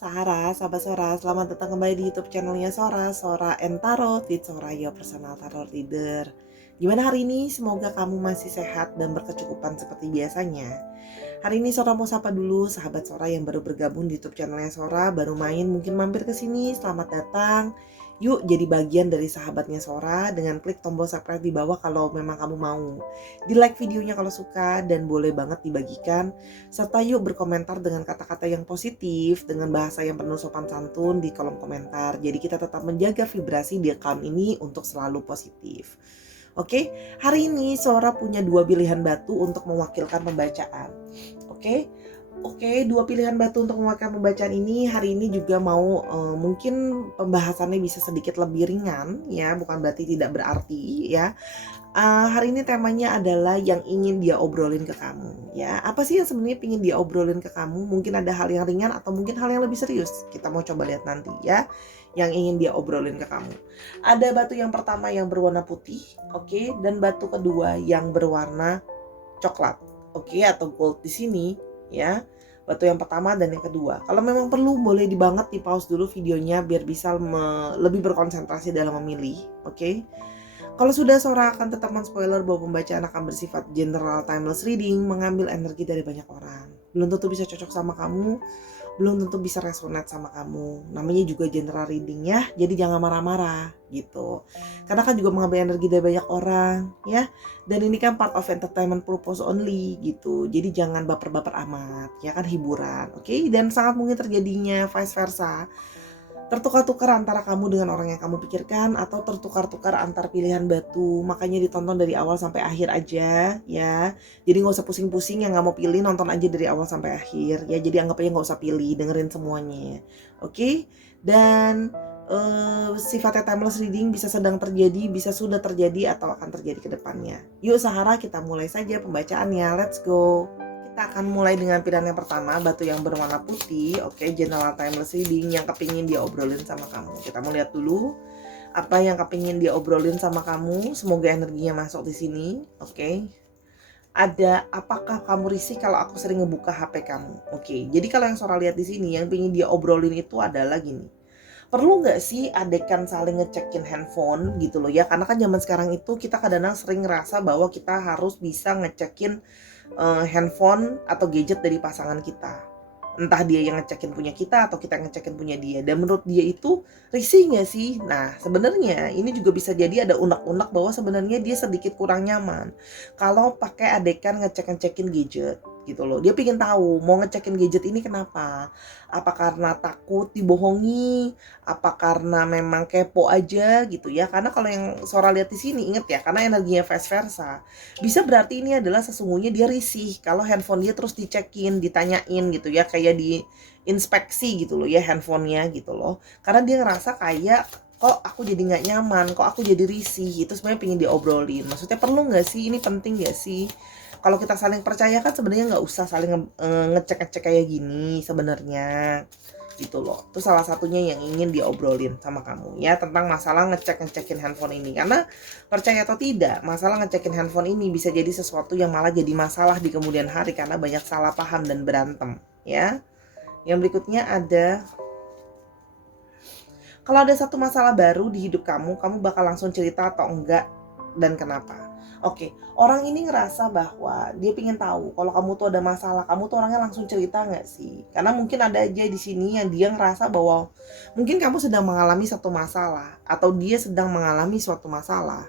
Sahara, sahabat Sora, selamat datang kembali di YouTube channelnya Sora, Sora and Tarot with Sora, your personal tarot reader. Gimana hari ini? Semoga kamu masih sehat dan berkecukupan seperti biasanya. Hari ini Sora mau sapa dulu sahabat Sora yang baru bergabung di YouTube channelnya Sora, baru main mungkin mampir ke sini, selamat datang. Yuk jadi bagian dari sahabatnya Sora dengan klik tombol subscribe di bawah kalau memang kamu mau. Di like videonya kalau suka dan boleh banget dibagikan. Serta yuk berkomentar dengan kata-kata yang positif, dengan bahasa yang penuh sopan santun di kolom komentar. Jadi kita tetap menjaga vibrasi di account ini untuk selalu positif. Oke, hari ini Sora punya 2 pilihan batu untuk mewakilkan pembacaan. Oke, 2 pilihan batu untuk mewakilkan pembacaan ini hari ini juga mau mungkin pembahasannya bisa sedikit lebih ringan ya, bukan berarti tidak berarti ya. Hari ini temanya adalah yang ingin dia obrolin ke kamu ya. Apa sih yang sebenarnya ingin dia obrolin ke kamu? Mungkin ada hal yang ringan atau mungkin hal yang lebih serius. Kita mau coba lihat nanti ya. Yang ingin dia obrolin ke kamu. Ada batu yang pertama yang berwarna putih, oke, dan batu kedua yang berwarna coklat, oke, atau gold di sini ya. Batu yang pertama dan yang kedua. Kalau memang perlu boleh di pause dulu videonya biar bisa lebih berkonsentrasi dalam memilih, oke. Kalau sudah Sora akan tetap men-spoiler bahwa pembacaan akan bersifat general timeless reading, mengambil energi dari banyak orang. Belum tentu bisa cocok sama kamu, belum tentu bisa resonate sama kamu. Namanya juga general reading ya, jadi jangan marah-marah gitu. Karena kan juga mengambil energi dari banyak orang ya. Dan ini kan part of entertainment purpose only gitu. Jadi jangan baper-baper amat, ya kan hiburan, oke? Dan sangat mungkin terjadinya vice versa. Tertukar-tukar antara kamu dengan orang yang kamu pikirkan atau tertukar-tukar antar pilihan batu. Makanya ditonton dari awal sampai akhir aja ya. Jadi gak usah pusing-pusing, yang gak mau pilih nonton aja dari awal sampai akhir ya. Jadi anggap aja gak usah pilih, dengerin semuanya. Oke? Dan sifatnya timeless reading bisa sedang terjadi, bisa sudah terjadi atau akan terjadi ke depannya. Yuk Sahara, kita mulai saja pembacaannya. Let's go. Kita akan mulai dengan pilihan yang pertama, batu yang berwarna putih, oke, general timeless reading yang kepingin dia obrolin sama kamu. Kita mau lihat dulu apa yang kepingin dia obrolin sama kamu. Semoga energinya masuk di sini, oke. Ada, apakah kamu risih kalau aku sering ngebuka HP kamu? Oke, jadi kalau yang Sora lihat di sini, yang pingin dia obrolin itu adalah gini. Perlu nggak sih adegan saling ngecekin handphone gitu loh ya? Karena kan zaman sekarang itu kita kadang-kadang sering ngerasa bahwa kita harus bisa ngecekin handphone atau gadget dari pasangan kita. Entah dia yang ngecekin punya kita atau kita yang ngecekin punya dia. Dan menurut dia itu risih nggak sih? Nah sebenarnya ini juga bisa jadi ada unek-unek bahwa sebenarnya dia sedikit kurang nyaman kalau pakai adegan ngecek-ngecekin gadget gitu loh. Dia pengen tahu mau ngecekin gadget ini kenapa? Apa karena takut dibohongi? Apa karena memang kepo aja gitu ya? Karena kalau yang Sora lihat di sini, inget ya, karena energinya vice versa. Bisa berarti ini adalah sesungguhnya dia risih kalau handphone dia terus dicekin, ditanyain gitu ya, kayak diinspeksi gitu loh ya handphonenya gitu loh. Karena dia ngerasa kayak kok aku jadi nggak nyaman, kok aku jadi risih. Itu sebenarnya pengen diobrolin. Maksudnya perlu nggak sih? Ini penting nggak sih? Kalau kita saling percaya kan sebenarnya nggak usah saling ngecek-ngecek kayak gini sebenarnya gitu loh. Itu salah satunya yang ingin diobrolin sama kamu ya, tentang masalah ngecekin handphone ini. Karena percaya atau tidak, masalah ngecekin handphone ini bisa jadi sesuatu yang malah jadi masalah di kemudian hari karena banyak salah paham dan berantem ya. Yang berikutnya ada, kalau ada satu masalah baru di hidup kamu bakal langsung cerita atau enggak dan kenapa? Oke, orang ini ngerasa bahwa dia pengen tahu kalau kamu tuh ada masalah, kamu tuh orangnya langsung cerita nggak sih? Karena mungkin ada aja di sini yang dia ngerasa bahwa mungkin kamu sedang mengalami satu masalah atau dia sedang mengalami suatu masalah,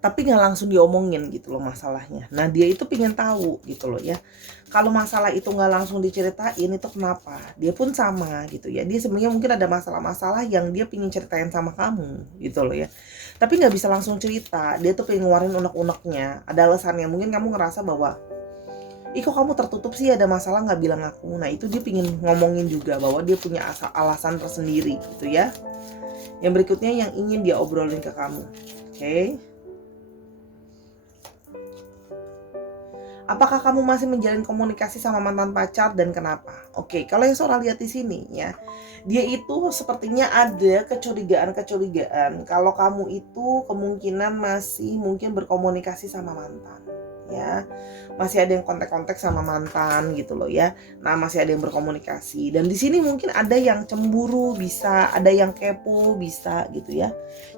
tapi nggak langsung diomongin gitu loh masalahnya. Nah dia itu pengen tahu gitu loh ya. Kalau masalah itu nggak langsung diceritain itu kenapa? Dia pun sama gitu ya. Dia sebenarnya mungkin ada masalah-masalah yang dia pengen ceritain sama kamu gitu loh ya. Tapi nggak bisa langsung cerita. Dia tuh pengen ngeluarin unek-uneknya. Ada alasannya. Mungkin kamu ngerasa bahwa, ih kok kamu tertutup sih, ada masalah nggak bilang aku. Nah itu dia pengen ngomongin juga bahwa dia punya alasan tersendiri gitu ya. Yang berikutnya yang ingin dia obrolin ke kamu. Oke. Apakah kamu masih menjalin komunikasi sama mantan pacar dan kenapa? Oke, kalau yang Sora lihat di sini ya, dia itu sepertinya ada kecurigaan kalau kamu itu kemungkinan masih mungkin berkomunikasi sama mantan, ya. Masih ada yang kontak-kontak sama mantan gitu loh ya. Nah, masih ada yang berkomunikasi dan di sini mungkin ada yang cemburu bisa, ada yang kepo bisa gitu ya.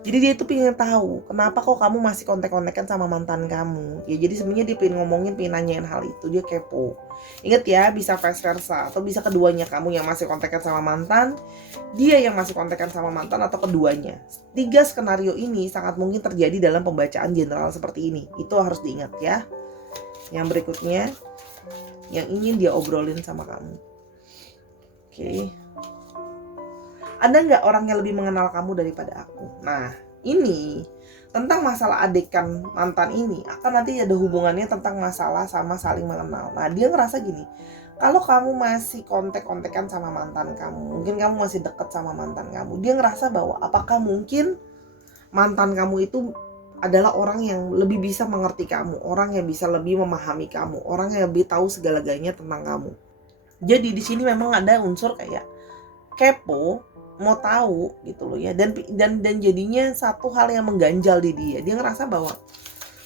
Jadi dia itu pengen tahu, kenapa kok kamu masih kontak-kontakan sama mantan kamu? Ya jadi sebenarnya dia pengen ngomongin, pengen nanyain hal itu, dia kepo. Ingat ya, bisa vice versa atau bisa keduanya, kamu yang masih kontekan sama mantan, dia yang masih kontekan sama mantan, atau keduanya. 3 skenario ini sangat mungkin terjadi dalam pembacaan general seperti ini. Itu harus diingat ya. Yang berikutnya, yang ingin dia obrolin sama kamu. Oke. Ada nggak orang yang lebih mengenal kamu daripada aku? Nah, ini tentang masalah adegan mantan ini akan nanti ada hubungannya tentang masalah sama saling mengenal. Nah, dia ngerasa gini, kalau kamu masih kontek-kontekan sama mantan kamu, mungkin kamu masih deket sama mantan kamu, dia ngerasa bahwa apakah mungkin mantan kamu itu adalah orang yang lebih bisa mengerti kamu, orang yang bisa lebih memahami kamu, orang yang lebih tahu segala-galanya tentang kamu. Jadi di sini memang ada unsur kayak kepo, mau tahu gitu loh ya, dan jadinya satu hal yang mengganjal di dia. Dia ngerasa bahwa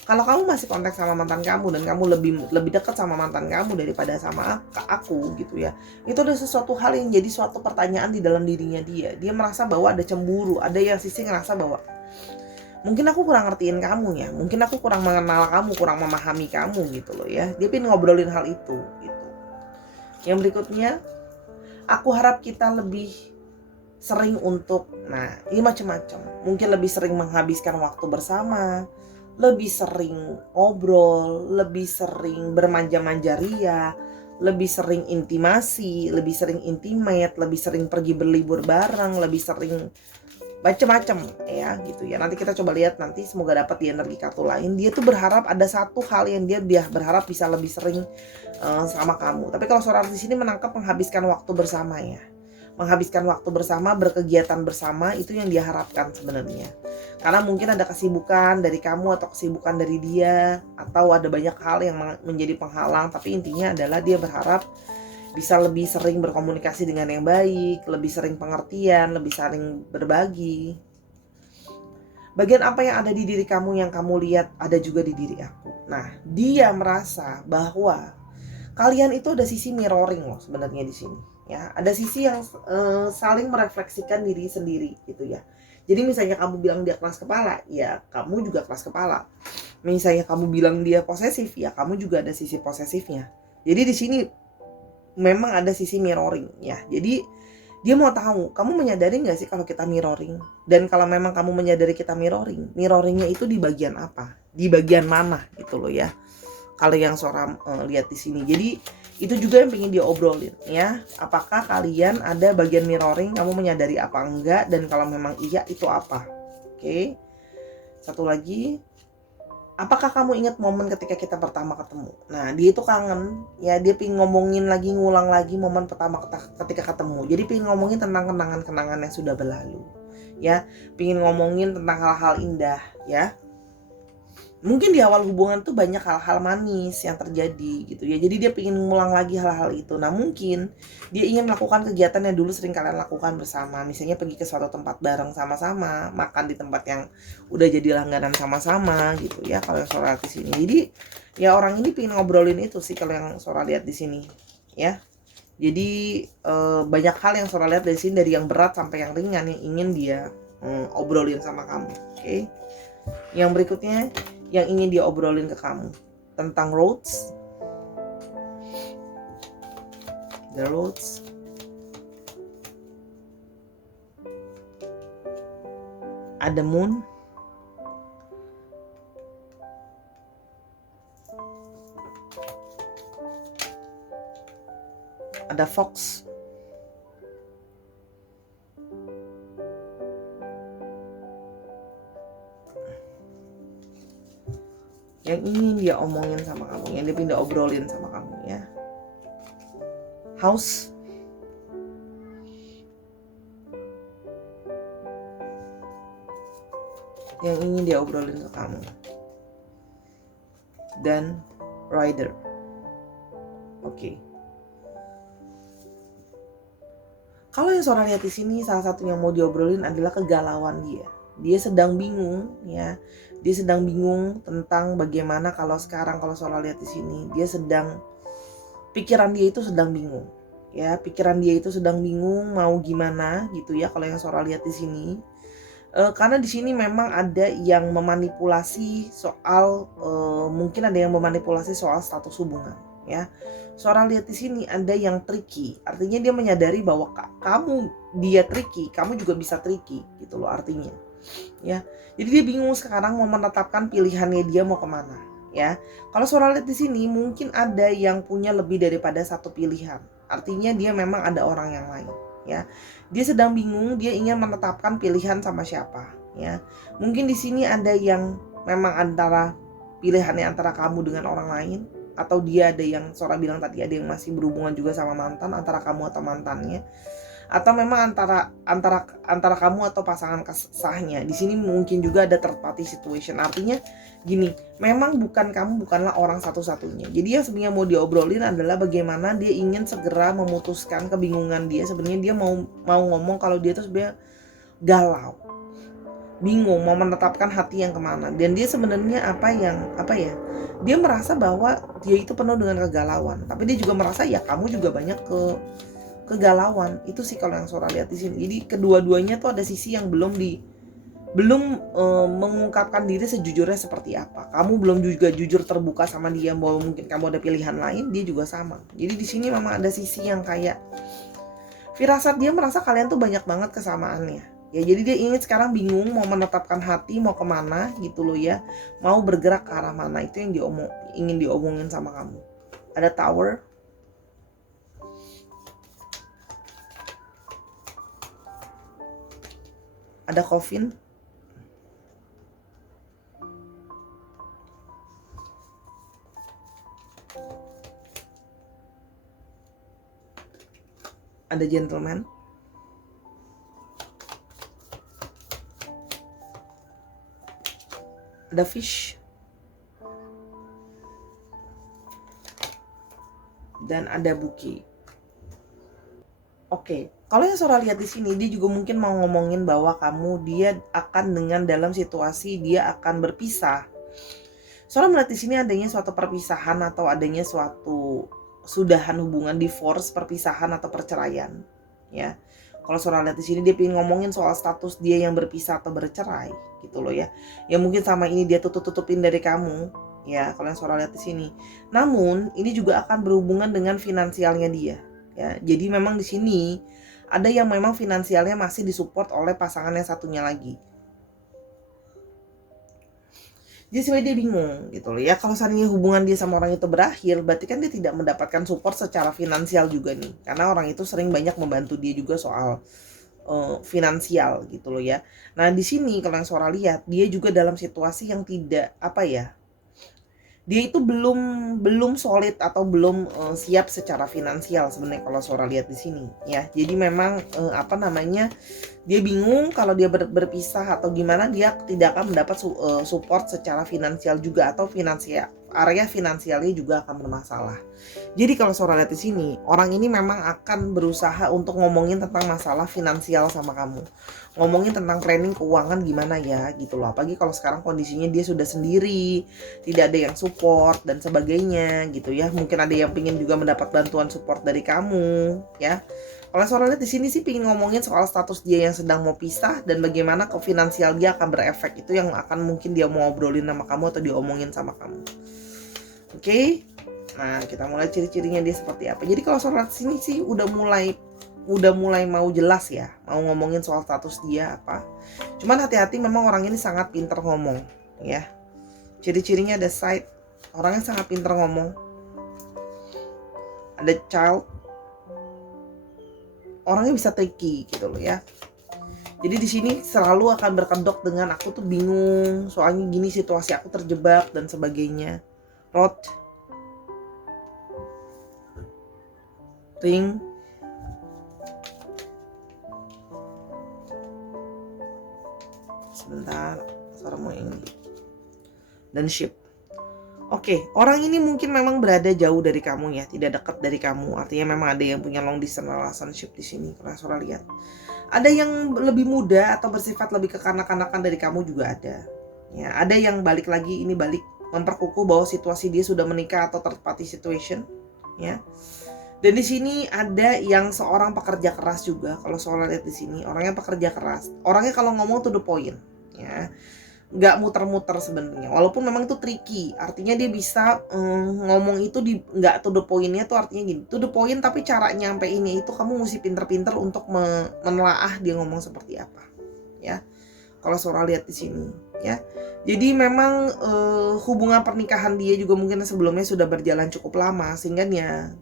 kalau kamu masih kontak sama mantan kamu dan kamu lebih dekat sama mantan kamu daripada sama aku gitu ya, itu ada sesuatu hal yang jadi suatu pertanyaan di dalam dirinya dia. Dia merasa bahwa ada cemburu, ada yang sisi ngerasa bahwa mungkin aku kurang ngertiin kamu ya, mungkin aku kurang mengenal kamu, kurang memahami kamu gitu loh ya. Dia pengen ngobrolin hal itu gitu. Yang berikutnya, aku harap kita lebih sering untuk, nah ini macam-macam, mungkin lebih sering menghabiskan waktu bersama, lebih sering ngobrol, lebih sering bermanja-manja ria, lebih sering intimasi, lebih sering intimate, lebih sering pergi berlibur bareng, lebih sering macam-macam ya gitu ya. Nanti kita coba lihat, nanti semoga dapat di energi kartu lain. Dia tuh berharap ada satu hal yang dia berharap bisa lebih sering sama kamu. Tapi kalau seorang di sini menangkap menghabiskan waktu bersama ya. Menghabiskan waktu bersama, berkegiatan bersama, itu yang dia harapkan sebenarnya. Karena mungkin ada kesibukan dari kamu atau kesibukan dari dia, atau ada banyak hal yang menjadi penghalang, tapi intinya adalah dia berharap bisa lebih sering berkomunikasi dengan yang baik, lebih sering pengertian, lebih sering berbagi. Bagian apa yang ada di diri kamu yang kamu lihat ada juga di diri aku. Nah, dia merasa bahwa kalian itu ada sisi mirroring loh sebenarnya di sini. Ya, ada sisi yang saling merefleksikan diri sendiri gitu ya. Jadi misalnya kamu bilang dia keras kepala, ya kamu juga keras kepala. Misalnya kamu bilang dia posesif, ya kamu juga ada sisi posesifnya. Jadi di sini memang ada sisi mirroring ya. Jadi dia mau tahu, kamu menyadari nggak sih kalau kita mirroring? Dan kalau memang kamu menyadari kita mirroring, mirroringnya itu di bagian apa? Di bagian mana gitu loh ya. Kalau yang Sora lihat di sini. Jadi itu juga yang pengen dia obrolin ya. Apakah kalian ada bagian mirroring, kamu menyadari apa enggak, dan kalau memang iya itu apa? Oke. Satu lagi, apakah kamu ingat momen ketika kita pertama ketemu? Nah, dia itu kangen ya, dia pengen ngomongin lagi, ngulang lagi momen pertama ketika ketemu. Jadi pengen ngomongin tentang kenangan-kenangan yang sudah berlalu ya, pengen ngomongin tentang hal-hal indah ya. Mungkin di awal hubungan tuh banyak hal-hal manis yang terjadi gitu ya. Jadi dia pengen ngulang lagi hal-hal itu. Nah, mungkin dia ingin melakukan kegiatan yang dulu sering kalian lakukan bersama. Misalnya pergi ke suatu tempat bareng sama-sama, makan di tempat yang udah jadi langganan sama-sama gitu ya, kalau yang Sora lihat di sini. Jadi ya orang ini pengen ngobrolin itu sih kalau yang Sora lihat di sini ya. Jadi banyak hal yang Sora lihat dari sini, dari yang berat sampai yang ringan, yang ingin dia obrolin sama kamu. Oke. Yang berikutnya, yang ingin dia obrolin ke kamu tentang roads, the roads, ada moon, ada fox, yang ingin dia omongin sama kamu, yang dia pindah obrolin sama kamu ya. House, yang ingin dia obrolin ke kamu, dan rider. Oke. Kalau yang Sora lihat di sini, salah satu yang mau diobrolin adalah kegalauan dia. Dia sedang bingung, ya. Dia sedang bingung tentang bagaimana kalau sekarang, kalau Sora lihat di sini, pikiran dia itu sedang bingung. Ya, pikiran dia itu sedang bingung mau gimana gitu ya kalau yang Sora lihat di sini. Karena di sini memang ada yang memanipulasi soal mungkin ada yang memanipulasi soal status hubungan, ya. Sora lihat di sini ada yang tricky, artinya dia menyadari bahwa dia tricky, kamu juga bisa tricky gitu loh artinya, ya. Jadi dia bingung sekarang mau menetapkan pilihannya dia mau kemana, ya. Kalau Sora lihat di sini mungkin ada yang punya lebih daripada satu pilihan, artinya dia memang ada orang yang lain, ya. Dia sedang bingung, dia ingin menetapkan pilihan sama siapa, ya. Mungkin di sini ada yang memang antara pilihannya antara kamu dengan orang lain, atau dia ada yang Sora bilang tadi ada yang masih berhubungan juga sama mantan, antara kamu atau mantannya, atau memang antara kamu atau pasangan sahnya. Di sini mungkin juga ada third party situation. Artinya gini, memang kamu bukanlah orang satu-satunya. Jadi yang sebenarnya mau diobrolin adalah bagaimana dia ingin segera memutuskan kebingungan dia. Sebenarnya dia mau ngomong kalau dia tuh sebenarnya galau, bingung mau menetapkan hati yang kemana. Dan dia sebenarnya dia merasa bahwa dia itu penuh dengan kegalauan, tapi dia juga merasa ya kamu juga banyak kegalauan. Itu sih kalau yang Sora lihat di sini. Jadi kedua-duanya tuh ada sisi yang mengungkapkan diri sejujurnya seperti apa. Kamu belum juga jujur terbuka sama dia bahwa mungkin kamu ada pilihan lain, dia juga sama. Jadi di sini memang ada sisi yang kayak firasat dia merasa kalian tuh banyak banget kesamaannya. Ya, jadi dia ingin sekarang bingung mau menetapkan hati mau kemana gitu loh ya. Mau bergerak ke arah mana, itu yang ingin diomongin sama kamu. Ada Tower, ada Coffin, ada Gentleman, ada Fish, dan ada Bouquet. Oke, kalau yang Sora lihat di sini, dia juga mungkin mau ngomongin bahwa dia akan dengan dalam situasi dia akan berpisah. Sora melihat di sini adanya suatu perpisahan atau adanya suatu sudahan hubungan, divorce, perpisahan atau perceraian, ya. Kalau Sora lihat di sini dia pengen ngomongin soal status dia yang berpisah atau bercerai, gitu loh ya. Ya mungkin sama ini dia tutupin dari kamu, ya. Kalau yang Sora lihat di sini. Namun ini juga akan berhubungan dengan finansialnya dia. Ya, jadi memang di sini ada yang memang finansialnya masih disupport oleh pasangan yang satunya lagi. Jadi sebenarnya dia bingung gitu loh ya. Kalau seandainya hubungan dia sama orang itu berakhir, berarti kan dia tidak mendapatkan support secara finansial juga nih. Karena orang itu sering banyak membantu dia juga soal finansial gitu loh ya. Nah di sini kalau yang Sora lihat, dia juga dalam situasi yang tidak dia itu belum solid atau belum siap secara finansial sebenarnya kalau Sora lihat di sini ya. Jadi memang dia bingung kalau dia berpisah atau gimana, dia tidak akan mendapat support secara finansial juga, atau area finansialnya juga akan bermasalah. Jadi kalau Sora lihat di sini, orang ini memang akan berusaha untuk ngomongin tentang masalah finansial sama kamu. Ngomongin tentang planning keuangan gimana ya gitu loh. Apalagi kalau sekarang kondisinya dia sudah sendiri, tidak ada yang support dan sebagainya gitu ya. Mungkin ada yang pingin juga mendapat bantuan support dari kamu ya. Kalau Sora lihat di sini sih pingin ngomongin soal status dia yang sedang mau pisah dan bagaimana ke finansial dia akan berefek. Itu yang akan mungkin dia mau obrolin sama kamu atau diomongin sama kamu. Oke? Nah, kita mulai ciri-cirinya dia seperti apa. Jadi kalau Sora lihat di sini sih udah mulai mau jelas ya, mau ngomongin soal status dia apa. Cuman hati-hati, memang orang ini sangat pinter ngomong ya. Ciri-cirinya ada Side, orangnya sangat pinter ngomong. Ada Child, orangnya bisa tricky gitu loh ya. Jadi di sini selalu akan berkedok dengan aku tuh bingung, soalnya gini situasi aku terjebak dan sebagainya. Road, Ring, sebentar, Sora mau ini, dan Ship. Oke, orang ini mungkin memang berada jauh dari kamu ya, tidak dekat dari kamu. Artinya memang ada yang punya long distance relationship di sini, karena Sora lihat. Ada yang lebih muda atau bersifat lebih kekanak-kanakan dari kamu juga ada. Ya, ada yang balik lagi, ini balik memperkukuh bahwa situasi dia sudah menikah atau third party situation, ya. Dan di sini ada yang seorang pekerja keras juga. Kalau Sora lihat di sini, orangnya pekerja keras. Orangnya kalau ngomong to the point, ya. Nggak muter-muter sebenarnya, walaupun memang itu tricky, artinya dia bisa ngomong itu di nggak to the point-nya tuh, artinya gini, to the point tapi cara nyampeinnya itu kamu mesti pinter-pinter untuk menelaah dia ngomong seperti apa, ya. Kalau Sora lihat di sini, ya. Jadi memang hubungan pernikahan dia juga mungkin sebelumnya sudah berjalan cukup lama sehingga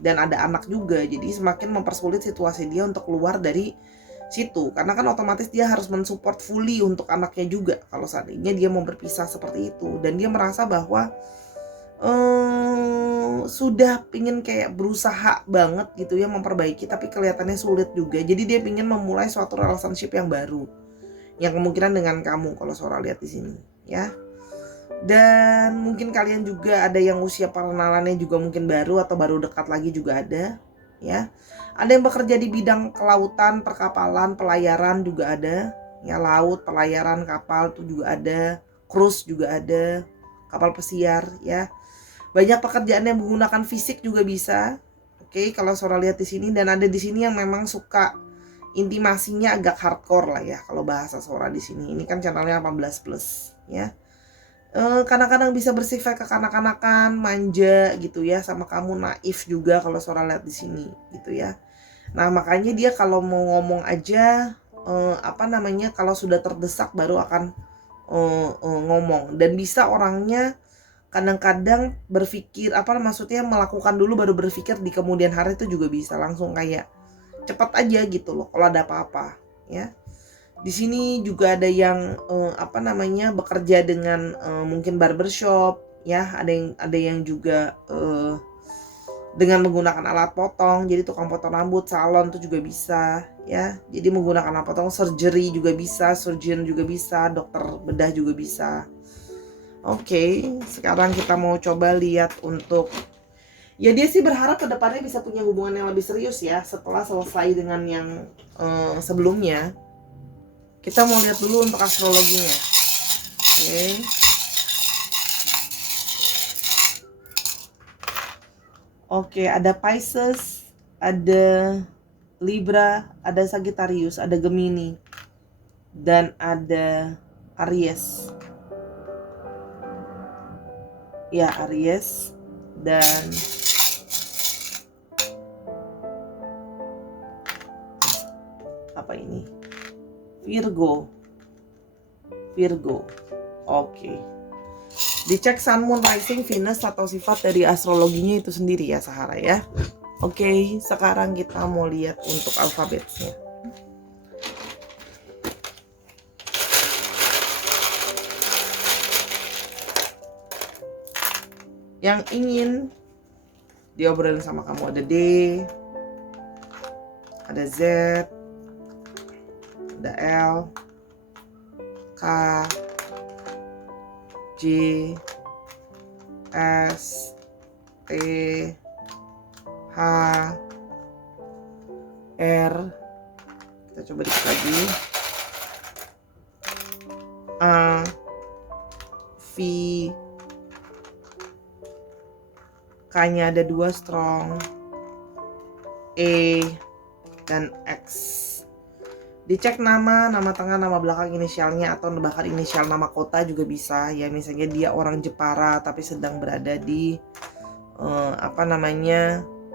dan ada anak juga, jadi semakin mempersulit situasi dia untuk keluar dari situ, karena kan otomatis dia harus mensupport fully untuk anaknya juga kalau seandainya dia mau berpisah seperti itu. Dan dia merasa bahwa sudah pingin kayak berusaha banget gitu ya memperbaiki, tapi kelihatannya sulit juga. Jadi dia pingin memulai suatu relationship yang baru, yang kemungkinan dengan kamu kalau Sora lihat di sini, ya. Dan mungkin kalian juga ada yang usia pengenalannya juga mungkin baru atau baru dekat lagi juga ada, ya. Ada yang bekerja di bidang kelautan, perkapalan, pelayaran juga ada, ya, laut, pelayaran, kapal itu juga ada, cruise juga ada, kapal pesiar, ya. Banyak pekerjaan yang menggunakan fisik juga bisa. Oke, kalau Sora lihat di sini, dan ada di sini yang memang suka intimasinya agak hardcore lah ya kalau bahasa Sora di sini. Ini kan channelnya 18+, ya. Kadang-kadang bisa bersifat kekanak-kanakan, manja gitu ya, sama kamu, naif juga kalau Sora lihat di sini gitu ya. Nah, makanya dia kalau mau ngomong aja kalau sudah terdesak baru akan ngomong, dan bisa orangnya kadang-kadang berpikir maksudnya melakukan dulu baru berpikir di kemudian hari, itu juga bisa langsung kayak cepat aja gitu loh kalau ada apa-apa, ya. Di sini juga ada yang bekerja dengan mungkin barbershop, ya. Ada yang juga dengan menggunakan alat potong, jadi tukang potong rambut, salon itu juga bisa, ya. Jadi menggunakan alat potong, surgery juga bisa, surgeon juga bisa, dokter bedah juga bisa. Oke, sekarang kita mau coba lihat untuk, ya, dia sih berharap kedepannya bisa punya hubungan yang lebih serius ya setelah selesai dengan yang sebelumnya. Kita mau lihat dulu untuk astrologinya. Oke. Oke, ada Pisces, ada Libra, ada Sagittarius, ada Gemini, dan ada Aries. Ya, Aries dan apa ini? Virgo. Oke. Dicek Sun, Moon, Rising, Venus atau sifat dari astrologinya itu sendiri ya Sahara ya. Oke, sekarang kita mau lihat untuk alfabetnya. Yang ingin diobrolin sama kamu ada D, ada Z, ada L, K, J, S, T, H, R. Kita coba dikit lagi. A, V, K-nya ada 2 strong, E, dan X. Dicek nama tengah, nama belakang inisialnya, atau bahkan inisial nama kota juga bisa ya. Misalnya dia orang Jepara tapi sedang berada di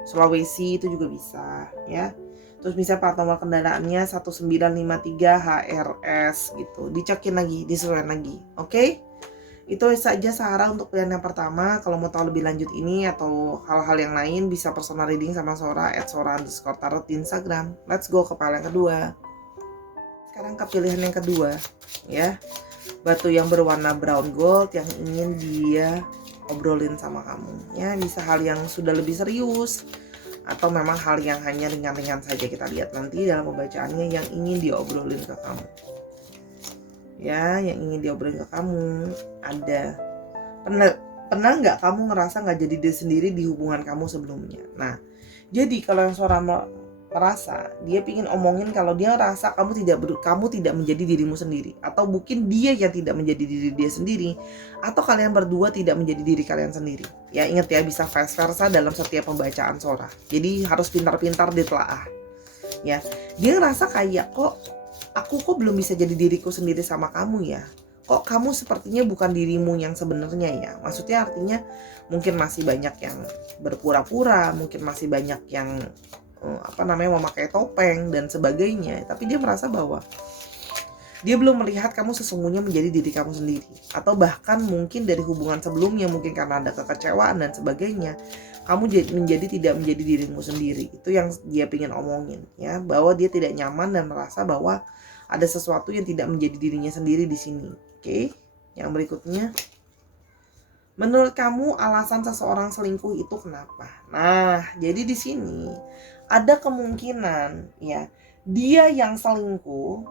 Sulawesi, itu juga bisa ya. Terus bisa plat nomor kendaraannya 1953 HRS gitu. Dicekin lagi, disesuaikan lagi. Oke? Itu saja Sahara untuk pilihan yang pertama. Kalau mau tahu lebih lanjut ini atau hal-hal yang lain, bisa personal reading sama Sora @sora_tarot di Instagram. Let's go ke pilihan yang kedua. Sekarang ke pilihan yang kedua ya. Batu yang berwarna brown gold yang ingin dia obrolin sama kamu ya. Bisa hal yang sudah lebih serius atau memang hal yang hanya ringan-ringan saja. Kita lihat nanti dalam pembacaannya yang ingin dia obrolin ke kamu. Ya, yang ingin diobrolin ke kamu ada Pernah nggak kamu ngerasa nggak jadi diri sendiri di hubungan kamu sebelumnya? Nah, jadi kalau yang seorang merasa, dia pingin omongin kalau dia rasa kamu tidak menjadi dirimu sendiri, atau mungkin dia yang tidak menjadi diri dia sendiri, atau kalian berdua tidak menjadi diri kalian sendiri. Ya ingat ya, bisa vice versa dalam setiap pembacaan Sora. Jadi harus pintar-pintar ditelaah. Ya, dia ngerasa kayak aku belum bisa jadi diriku sendiri sama kamu ya. Kok kamu sepertinya bukan dirimu yang sebenarnya ya. Maksudnya artinya mungkin masih banyak yang berpura-pura, mungkin masih banyak yang memakai topeng dan sebagainya. Tapi dia merasa bahwa dia belum melihat kamu sesungguhnya menjadi diri kamu sendiri. Atau bahkan mungkin dari hubungan sebelumnya, mungkin karena ada kekecewaan dan sebagainya, kamu tidak menjadi dirimu sendiri. Itu yang dia pengen omongin ya, bahwa dia tidak nyaman dan merasa bahwa ada sesuatu yang tidak menjadi dirinya sendiri di sini. Oke, yang berikutnya. Menurut kamu alasan seseorang selingkuh itu kenapa? Nah, jadi di sini ada kemungkinan ya, dia yang selingkuh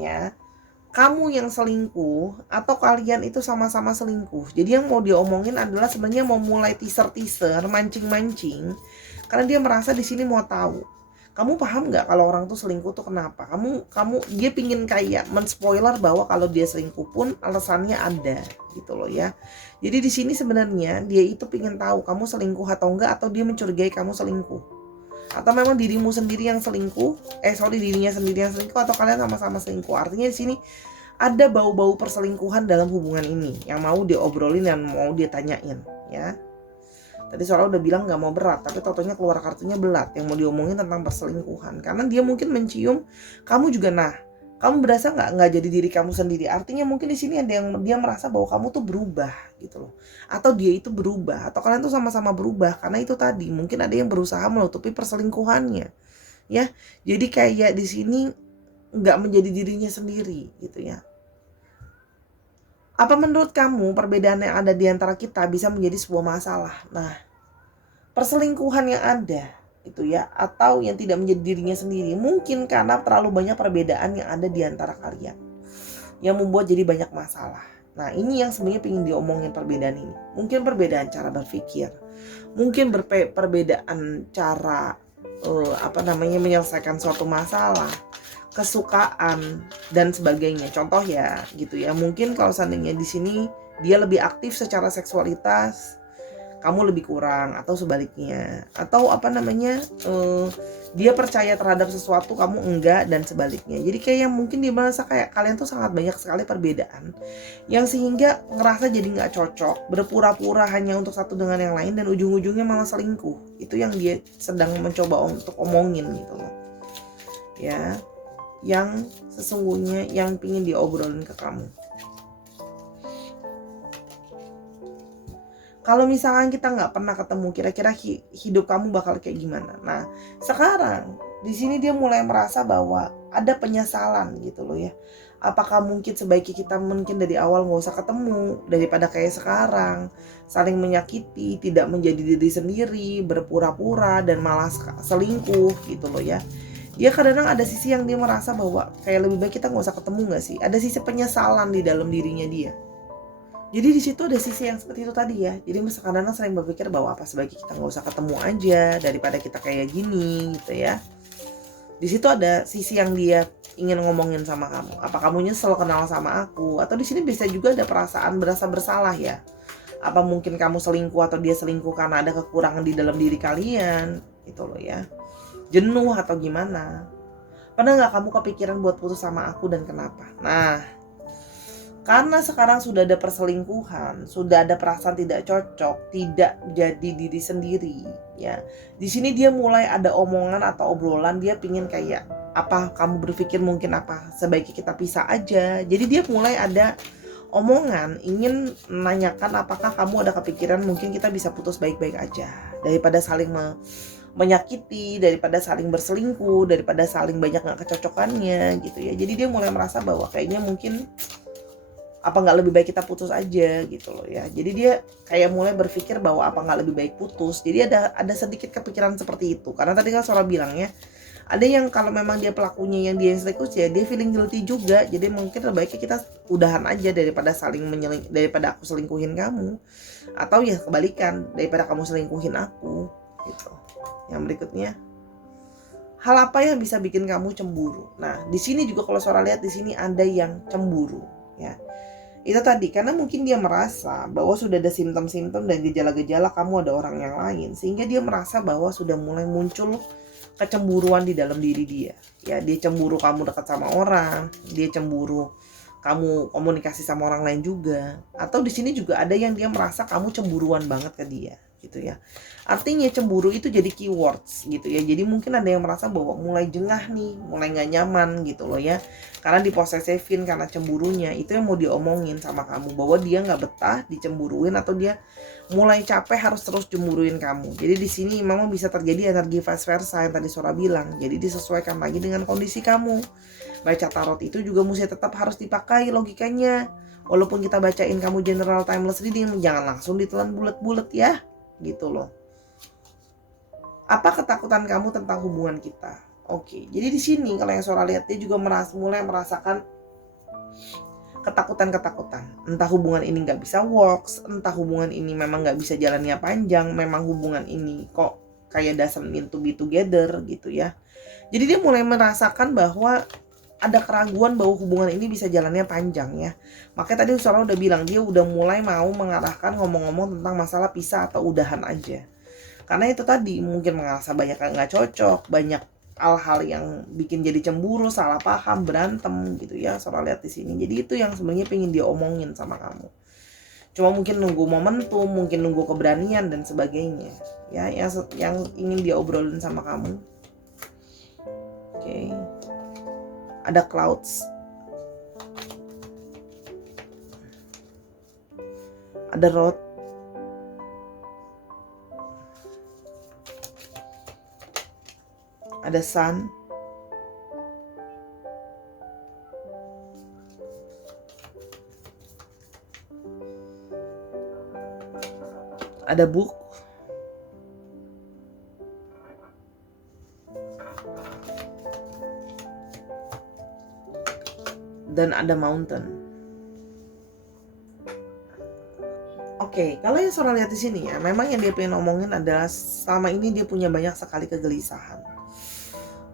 ya, kamu yang selingkuh, atau kalian itu sama-sama selingkuh. Jadi yang mau diomongin adalah sebenarnya mau mulai teaser, mancing-mancing, karena dia merasa di sini mau tahu. Kamu paham nggak kalau orang tuh selingkuh tuh kenapa? Dia pingin kayak men-spoiler bahwa kalau dia selingkuh pun alasannya ada gitu loh ya. Jadi di sini sebenarnya dia itu pingin tahu kamu selingkuh atau enggak, atau dia mencurigai kamu selingkuh. Atau memang dirimu sendiri yang selingkuh, dirinya sendiri yang selingkuh, atau kalian sama-sama selingkuh. Artinya di sini ada bau-bau perselingkuhan dalam hubungan ini yang mau diobrolin dan mau dia tanyain ya. Tadi Sora udah bilang gak mau berat, tapi totonya keluar kartunya belat yang mau diomongin tentang perselingkuhan. Karena dia mungkin mencium kamu juga, kamu berasa nggak jadi diri kamu sendiri. Artinya mungkin di sini ada yang dia merasa bahwa kamu tuh berubah gitu loh, atau dia itu berubah, atau kalian tuh sama-sama berubah. Karena itu tadi mungkin ada yang berusaha menutupi perselingkuhannya ya. Jadi kayak di sini nggak menjadi dirinya sendiri gitu ya. Apa menurut kamu perbedaan yang ada di antara kita bisa menjadi sebuah masalah? Nah, perselingkuhan yang ada itu ya, atau yang tidak menjadi dirinya sendiri, mungkin karena terlalu banyak perbedaan yang ada di antara kalian yang membuat jadi banyak masalah. Nah, ini yang sebenarnya pengen diomongin perbedaan ini. Mungkin perbedaan cara berpikir, mungkin perbedaan cara menyelesaikan suatu masalah, kesukaan dan sebagainya. Contoh ya gitu ya, mungkin kalau seandainya di sini dia lebih aktif secara seksualitas, kamu lebih kurang, atau sebaliknya, atau dia percaya terhadap sesuatu, kamu enggak, dan sebaliknya. Jadi kayak mungkin dia merasa kayak kalian tuh sangat banyak sekali perbedaan yang sehingga ngerasa jadi nggak cocok, berpura-pura hanya untuk satu dengan yang lain, dan ujung-ujungnya malah selingkuh. Itu yang dia sedang mencoba untuk omongin gitu loh ya, yang sesungguhnya yang pingin diobrolin ke kamu. Kalau misalkan kita nggak pernah ketemu, kira-kira hidup kamu bakal kayak gimana? Nah, sekarang di sini dia mulai merasa bahwa ada penyesalan gitu loh ya. Apakah mungkin sebaiknya kita mungkin dari awal nggak usah ketemu daripada kayak sekarang, saling menyakiti, tidak menjadi diri sendiri, berpura-pura dan malah selingkuh gitu loh ya. Dia kadang-kadang ada sisi yang dia merasa bahwa kayak lebih baik kita nggak usah ketemu nggak sih? Ada sisi penyesalan di dalam dirinya dia. Jadi di situ ada sisi yang seperti itu tadi ya. Jadi kadang-kadang sering berpikir bahwa apa sebaiknya kita nggak usah ketemu aja daripada kita kayak gini gitu ya. Di situ ada sisi yang dia ingin ngomongin sama kamu. Apa kamu nyesel kenal sama aku? Atau di sini bisa juga ada perasaan berasa bersalah ya. Apa mungkin kamu selingkuh atau dia selingkuh karena ada kekurangan di dalam diri kalian? Itu loh ya. Jenuh atau gimana? Pernah nggak kamu kepikiran buat putus sama aku dan kenapa? Nah, karena sekarang sudah ada perselingkuhan, sudah ada perasaan tidak cocok, tidak jadi diri sendiri, ya. Di sini dia mulai ada omongan atau obrolan, dia pingin kayak, apa kamu berpikir mungkin apa sebaiknya kita pisah aja. Jadi dia mulai ada omongan, ingin menanyakan apakah kamu ada kepikiran mungkin kita bisa putus baik-baik aja, daripada saling menyakiti, daripada saling berselingkuh, daripada saling banyak gak kecocokannya gitu ya. Jadi dia mulai merasa bahwa kayaknya mungkin apa nggak lebih baik kita putus aja gitu loh ya. Jadi dia kayak mulai berpikir bahwa apa nggak lebih baik putus. Jadi ada sedikit kepikiran seperti itu. Karena tadi kan Sora bilang ya, Ada yang kalau memang dia pelakunya yang dia yang selingkuh ya dia feeling guilty juga. Jadi mungkin lebih baiknya kita udahan aja daripada daripada aku selingkuhin kamu. Atau ya kebalikan, daripada kamu selingkuhin aku gitu. Yang berikutnya, hal apa yang bisa bikin kamu cemburu? Nah, di sini juga kalau Sora lihat di sini ada yang cemburu, ya. Itu tadi karena mungkin dia merasa bahwa sudah ada simptom-simptom dan gejala-gejala kamu ada orang yang lain, sehingga dia merasa bahwa sudah mulai muncul kecemburuan di dalam diri dia. Ya, dia cemburu kamu dekat sama orang, dia cemburu kamu komunikasi sama orang lain juga, atau di sini juga ada yang dia merasa kamu cemburuan banget ke dia gitu ya. Artinya cemburu itu jadi keywords gitu ya. Jadi mungkin ada yang merasa bahwa mulai jengah nih, mulai nggak nyaman gitu loh ya. Karena diposesifin karena cemburunya, itu yang mau diomongin sama kamu bahwa dia nggak betah dicemburuin atau dia mulai capek harus terus cemburuin kamu. Jadi di sini memang bisa terjadi energi vice versa yang tadi Sora bilang. Jadi disesuaikan lagi dengan kondisi kamu. Baca tarot itu juga mesti tetap harus dipakai logikanya. Walaupun kita bacain kamu general timeless reading, jangan langsung ditelan bulat-bulat ya. Gitu loh. Apa ketakutan kamu tentang hubungan kita? Oke, jadi di sini kalau yang Sora lihat dia juga mulai merasakan ketakutan-ketakutan. Entah hubungan ini nggak bisa works, entah hubungan ini memang nggak bisa jalannya panjang, memang hubungan ini kok kayak doesn't mean to be together gitu ya. Jadi dia mulai merasakan bahwa ada keraguan bahwa hubungan ini bisa jalannya panjang ya. Makanya tadi Sora udah bilang dia udah mulai mau mengarahkan ngomong-ngomong tentang masalah pisah atau udahan aja. Karena itu tadi mungkin merasa banyak yang nggak cocok, banyak hal-hal yang bikin jadi cemburu, salah paham, berantem gitu ya. Sora lihat di sini. Jadi itu yang sebenarnya pengen dia omongin sama kamu. Cuma mungkin nunggu momentum, mungkin nunggu keberanian dan sebagainya. Ya, yang ingin dia obrolin sama kamu. Oke. Ada clouds. Ada road. Ada sun. Ada book. Dan ada mountain. Oke, kalau yang Sora lihat di sini ya, memang yang dia pengen ngomongin adalah selama ini dia punya banyak sekali kegelisahan.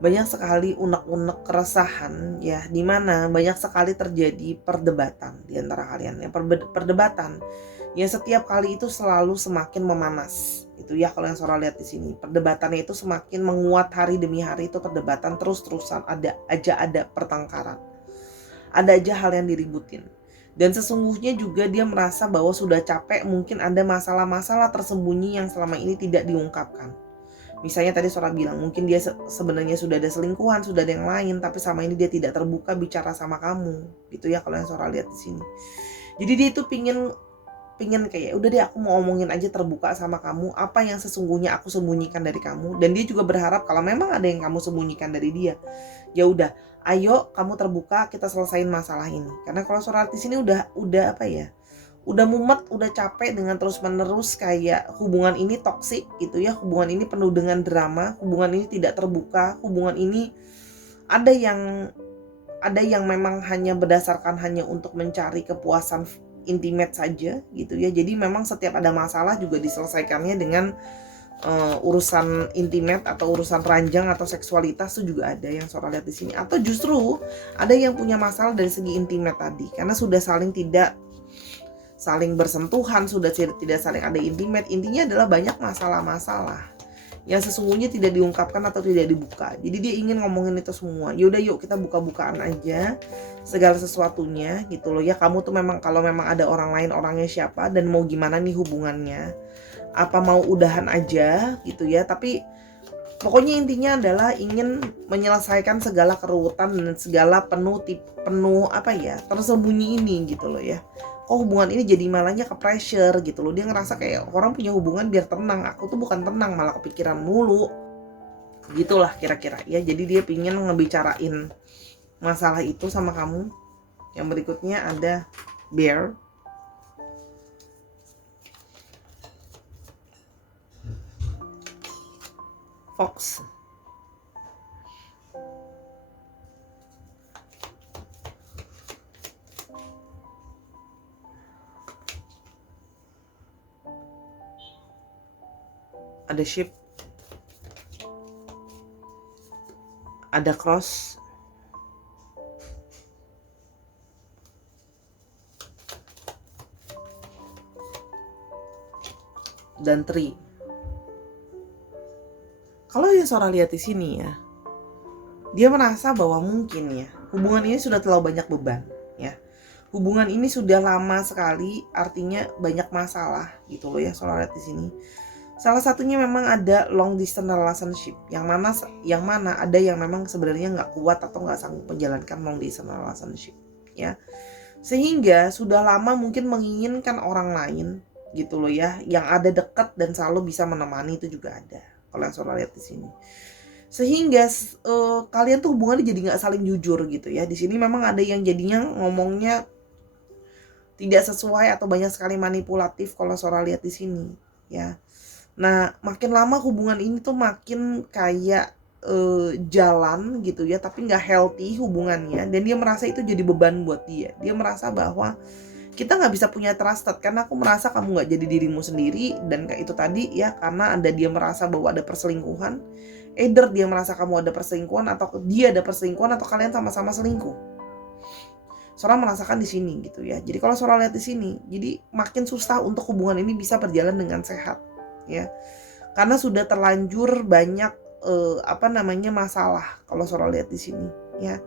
Banyak sekali unek-unek keresahan ya, di mana banyak sekali terjadi perdebatan di antara kalian. Yang perdebatan ya setiap kali itu selalu semakin memanas. Itu ya kalau yang Sora lihat di sini. Perdebatannya itu semakin menguat hari demi hari, itu perdebatan terus-terusan, ada pertengkaran. Ada aja hal yang diributin. Dan sesungguhnya juga dia merasa bahwa sudah capek, mungkin ada masalah-masalah tersembunyi yang selama ini tidak diungkapkan. Misalnya tadi Sora bilang mungkin dia sebenarnya sudah ada selingkuhan, sudah ada yang lain, tapi sama ini dia tidak terbuka bicara sama kamu. Gitu ya kalau yang Sora lihat di sini. Jadi dia itu pingin kayak udah deh aku mau omongin aja terbuka sama kamu apa yang sesungguhnya aku sembunyikan dari kamu, dan dia juga berharap kalau memang ada yang kamu sembunyikan dari dia, ya udah ayo kamu terbuka, kita selesain masalah ini. Karena kalau Sora di sini udah apa ya, udah mumet, udah capek dengan terus menerus kayak hubungan ini toksik gitu ya, hubungan ini penuh dengan drama, hubungan ini tidak terbuka, hubungan ini ada yang memang hanya berdasarkan hanya untuk mencari kepuasan intimate saja gitu ya. Jadi memang setiap ada masalah juga diselesaikannya dengan urusan intimate atau urusan ranjang atau seksualitas itu juga ada yang Sora lihat di sini. Atau justru ada yang punya masalah dari segi intimate tadi karena sudah tidak saling bersentuhan, sudah tidak saling ada intimate. Intinya adalah banyak masalah-masalah yang sesungguhnya tidak diungkapkan atau tidak dibuka. Jadi dia ingin ngomongin itu semua. Yaudah yuk kita buka-bukaan aja segala sesuatunya gitu loh ya. Kamu tuh memang kalau memang ada orang lain, orangnya siapa dan mau gimana nih hubungannya, apa mau udahan aja gitu ya. Tapi pokoknya intinya adalah ingin menyelesaikan segala keruwetan dan segala penuh apa ya, tersembunyi ini gitu loh ya. Kok hubungan ini jadi malahnya ke pressure gitu loh. Dia ngerasa kayak orang punya hubungan biar tenang, aku tuh bukan tenang malah kepikiran mulu. Gitulah kira-kira ya. Jadi dia pingin ngebicarain masalah itu sama kamu. Yang berikutnya ada bear. Fox. ada ship, ada cross, dan tree. Kalau yang Sora lihat di sini ya, dia merasa bahwa mungkin ya hubungan ini sudah terlalu banyak beban ya. Hubungan ini sudah lama sekali, artinya banyak masalah gitu loh ya Sora lihat di sini. Salah satunya memang ada long distance relationship, yang mana ada yang memang sebenarnya nggak kuat atau nggak sanggup menjalankan long distance relationship ya. Sehingga sudah lama mungkin menginginkan orang lain gitu loh ya, yang ada dekat dan selalu bisa menemani, itu juga ada kalau yang Sora lihat di sini. Sehingga kalian tuh hubungannya jadi nggak saling jujur gitu ya. Di sini memang ada yang jadinya ngomongnya tidak sesuai atau banyak sekali manipulatif kalau Sora lihat di sini ya. Nah, makin lama hubungan ini tuh makin kayak jalan gitu ya, tapi nggak healthy hubungannya, dan dia merasa itu jadi beban buat dia. Dia merasa bahwa kita nggak bisa punya trusted karena aku merasa kamu nggak jadi dirimu sendiri, dan kayak itu tadi ya, karena dia merasa bahwa ada perselingkuhan. Either dia merasa kamu ada perselingkuhan, atau dia ada perselingkuhan, atau kalian sama-sama selingkuh. Sora merasakan di sini gitu ya. Jadi kalau Sora lihat di sini, jadi makin susah untuk hubungan ini bisa berjalan dengan sehat ya. Karena sudah terlanjur banyak masalah kalau Sora lihat di sini ya.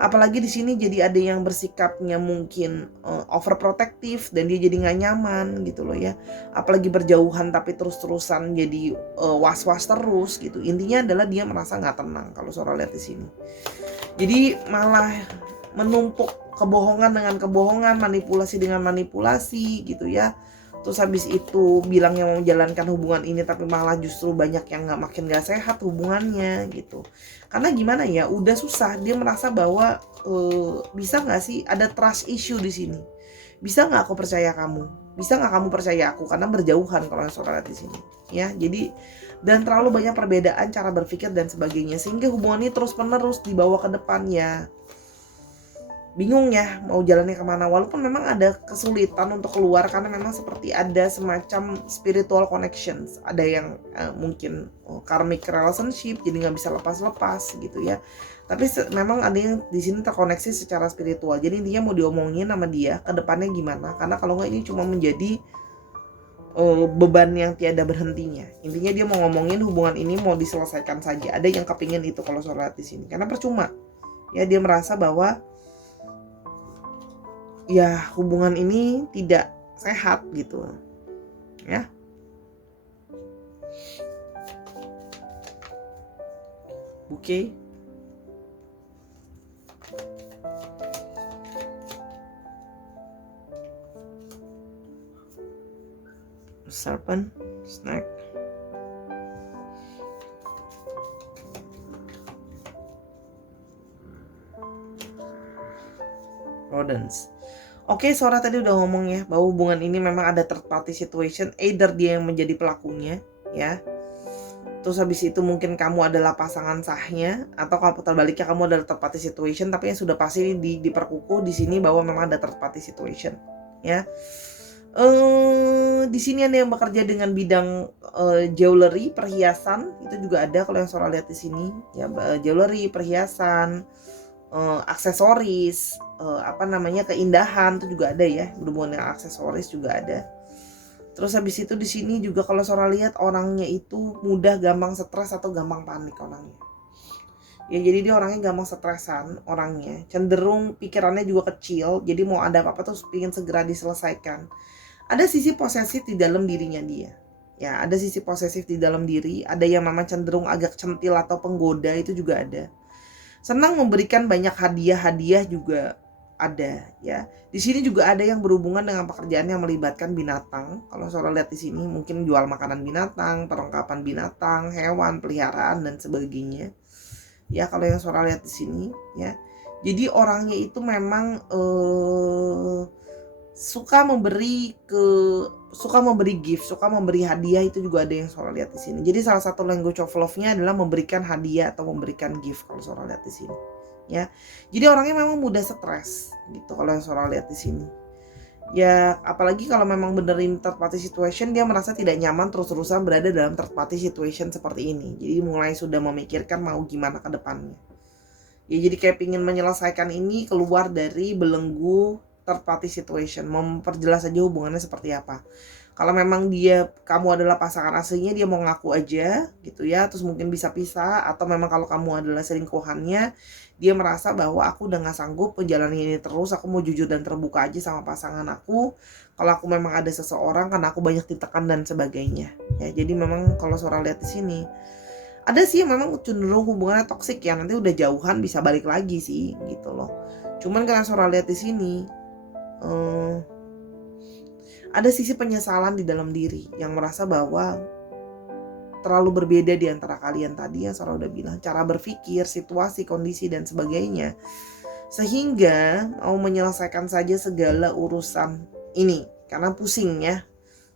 Apalagi di sini jadi ada yang bersikapnya mungkin overprotective dan dia jadi nggak nyaman gitu loh ya. Apalagi berjauhan tapi terus-terusan jadi was-was terus gitu. Intinya adalah dia merasa nggak tenang kalau Sora lihat di sini. Jadi malah menumpuk kebohongan dengan kebohongan, manipulasi dengan manipulasi gitu ya. Terus habis itu bilangnya mau menjalankan hubungan ini, tapi malah justru banyak yang makin gak sehat hubungannya gitu. Karena gimana ya, udah susah. Dia merasa bahwa bisa gak sih ada trust issue di sini. Bisa gak aku percaya kamu? Bisa gak kamu percaya aku? Karena berjauhan kalau yang Sora lihat di sini ya. Jadi, dan terlalu banyak perbedaan cara berpikir dan sebagainya, sehingga hubungan ini terus menerus dibawa ke depannya. Bingung ya mau jalannya kemana, walaupun memang ada kesulitan untuk keluar karena memang seperti ada semacam spiritual connections, ada yang mungkin karmic relationship, jadi nggak bisa lepas-lepas gitu ya. Tapi memang ada yang di sini terkoneksi secara spiritual, jadi intinya mau diomongin sama dia ke depannya gimana, karena kalau nggak ini cuma menjadi beban yang tiada berhentinya. Intinya dia mau ngomongin hubungan ini mau diselesaikan saja. Ada yang kepingin itu kalau Sora lihat di sini, karena percuma ya, dia merasa bahwa ya hubungan ini tidak sehat gitu ya. Oke. Serpent, snake, rodents. Oke, Sora tadi udah ngomong ya bahwa hubungan ini memang ada third party situation, either dia yang menjadi pelakunya ya. Terus habis itu mungkin kamu adalah pasangan sahnya, atau kalau terbaliknya kamu adalah third party situation, tapi yang sudah pasti diperkukuh di sini bahwa memang ada third party situation ya. Di sini ada yang bekerja dengan bidang jewelry, perhiasan, itu juga ada kalau yang Sora lihat di sini ya, jewelry, perhiasan, aksesoris, keindahan, itu juga ada ya, berhubungan dengan aksesoris juga ada. Terus habis itu di sini juga kalau Sora lihat orangnya itu mudah gampang stres atau gampang panik orangnya. Ya jadi dia orangnya gampang stresan, orangnya cenderung pikirannya juga kecil, jadi mau ada apa-apa tuh ingin segera diselesaikan. Ada sisi posesif di dalam dirinya dia. Ya, ada sisi posesif di dalam diri, ada yang memang cenderung agak centil atau penggoda, itu juga ada. Senang memberikan banyak hadiah-hadiah juga ada ya. Di sini juga ada yang berhubungan dengan pekerjaan yang melibatkan binatang. Kalau Sora lihat di sini mungkin jual makanan binatang, perlengkapan binatang, hewan peliharaan dan sebagainya. Ya, kalau yang Sora lihat di sini ya. Jadi orangnya itu memang suka memberi gift, suka memberi hadiah, itu juga ada yang Sora lihat di sini. Jadi salah satu language of love-nya adalah memberikan hadiah atau memberikan gift kalau Sora lihat di sini. Ya. Jadi orangnya memang mudah stres gitu kalau yang Sora lihat di sini. Ya apalagi kalau memang benerin third party situation, dia merasa tidak nyaman terus-terusan berada dalam third party situation seperti ini. Jadi mulai sudah memikirkan mau gimana ke depannya. Ya jadi kayak pingin menyelesaikan ini keluar dari belenggu third party situation, memperjelas aja hubungannya seperti apa. Kalau memang kamu adalah pasangan aslinya, dia mau ngaku aja gitu ya, terus mungkin bisa pisah. Atau memang kalau kamu adalah selingkuhannya, dia merasa bahwa aku udah gak sanggup menjalani ini terus, aku mau jujur dan terbuka aja sama pasangan aku. Kalau aku memang ada seseorang, karena aku banyak ditekan dan sebagainya ya. Jadi memang kalau Sora lihat di sini, ada sih yang memang cenderung hubungannya toksik ya, nanti udah jauhan bisa balik lagi sih gitu loh. Cuman karena Sora lihat di sini, ada sisi penyesalan di dalam diri yang merasa bahwa terlalu berbeda di antara kalian tadi yang Sora udah bilang, cara berpikir, situasi, kondisi dan sebagainya, sehingga mau menyelesaikan saja segala urusan ini karena pusing ya,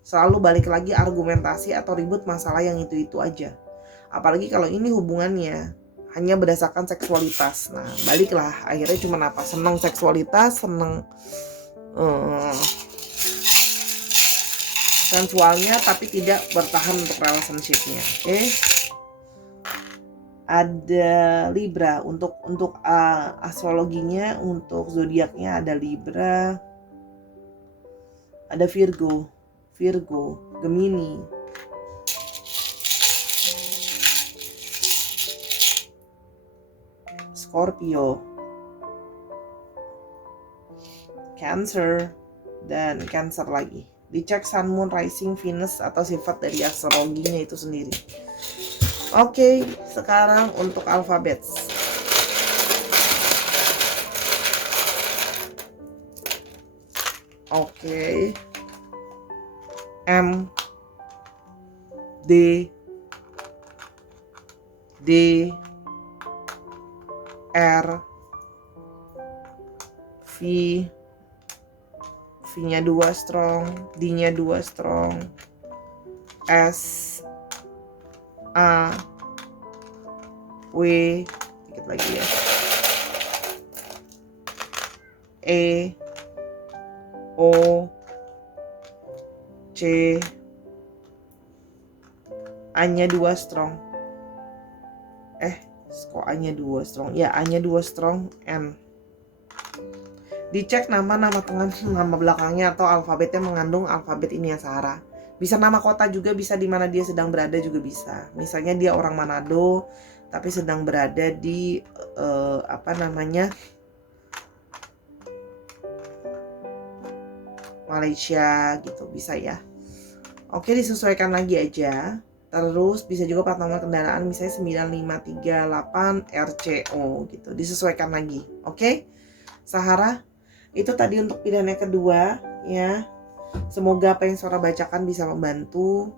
selalu balik lagi argumentasi atau ribut masalah yang itu-itu aja. Apalagi kalau ini hubungannya hanya berdasarkan seksualitas. Nah baliklah akhirnya cuma apa, seneng seksualitas, seneng sensualnya, tapi tidak bertahan untuk relationshipnya. Oke. Ada Libra untuk astrologinya, untuk zodiaknya ada Libra, ada Virgo, Gemini, Scorpio, Cancer, dan Cancer lagi. Dicek Sun, Moon, Rising, Venus atau sifat dari astrologinya itu sendiri. Oke, sekarang untuk alfabet. Oke. M, D, R, V-nya 2 strong, D-nya 2 strong, S, A, W, dikit lagi ya, E, O, C, A-nya 2 strong. Kok A-nya 2 strong? Ya, A-nya 2 strong, N. Dicek nama tengah, nama belakangnya atau alfabetnya mengandung alfabet ini ya Sarah. Bisa nama kota juga, bisa di mana dia sedang berada juga bisa. Misalnya dia orang Manado tapi sedang berada di Malaysia gitu, bisa ya. Oke, disesuaikan lagi aja. Terus bisa juga plat nomor kendaraan misalnya 9538 RCO gitu. Disesuaikan lagi. Oke? Sahara, itu tadi untuk pilihan yang kedua ya. Semoga apa yang Sora bacakan bisa membantu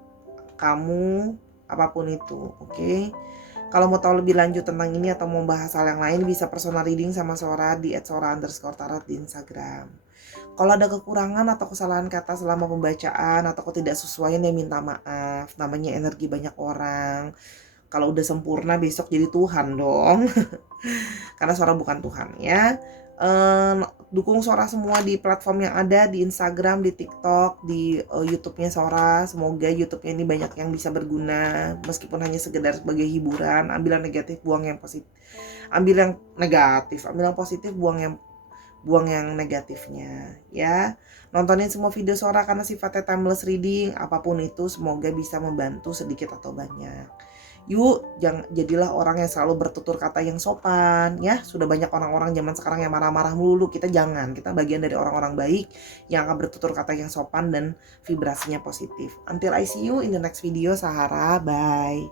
kamu apapun itu. Oke? Kalau mau tahu lebih lanjut tentang ini atau mau bahas hal yang lain, bisa personal reading sama Sora di @sora_tarot di Instagram. Kalau ada kekurangan atau kesalahan kata selama pembacaan atau ketidaksesuaian, ya minta maaf. Namanya energi banyak orang. Kalau udah sempurna besok jadi Tuhan dong. Karena Sora bukan Tuhan ya. Dukung Sora semua di platform yang ada, di Instagram, di TikTok, di YouTube-nya Sora. Semoga YouTube-nya ini banyak yang bisa berguna, meskipun hanya sekedar sebagai hiburan. Ambil yang negatif, buang yang positif. Ambil yang positif, buang yang negatifnya ya. Nontonin semua video Sora karena sifatnya timeless reading. Apapun itu semoga bisa membantu sedikit atau banyak. Yuk, jadilah orang yang selalu bertutur kata yang sopan ya. Sudah banyak orang-orang zaman sekarang yang marah-marah melulu. Kita jangan, kita bagian dari orang-orang baik yang akan bertutur kata yang sopan dan vibrasinya positif. Until I see you in the next video, Sahara, bye.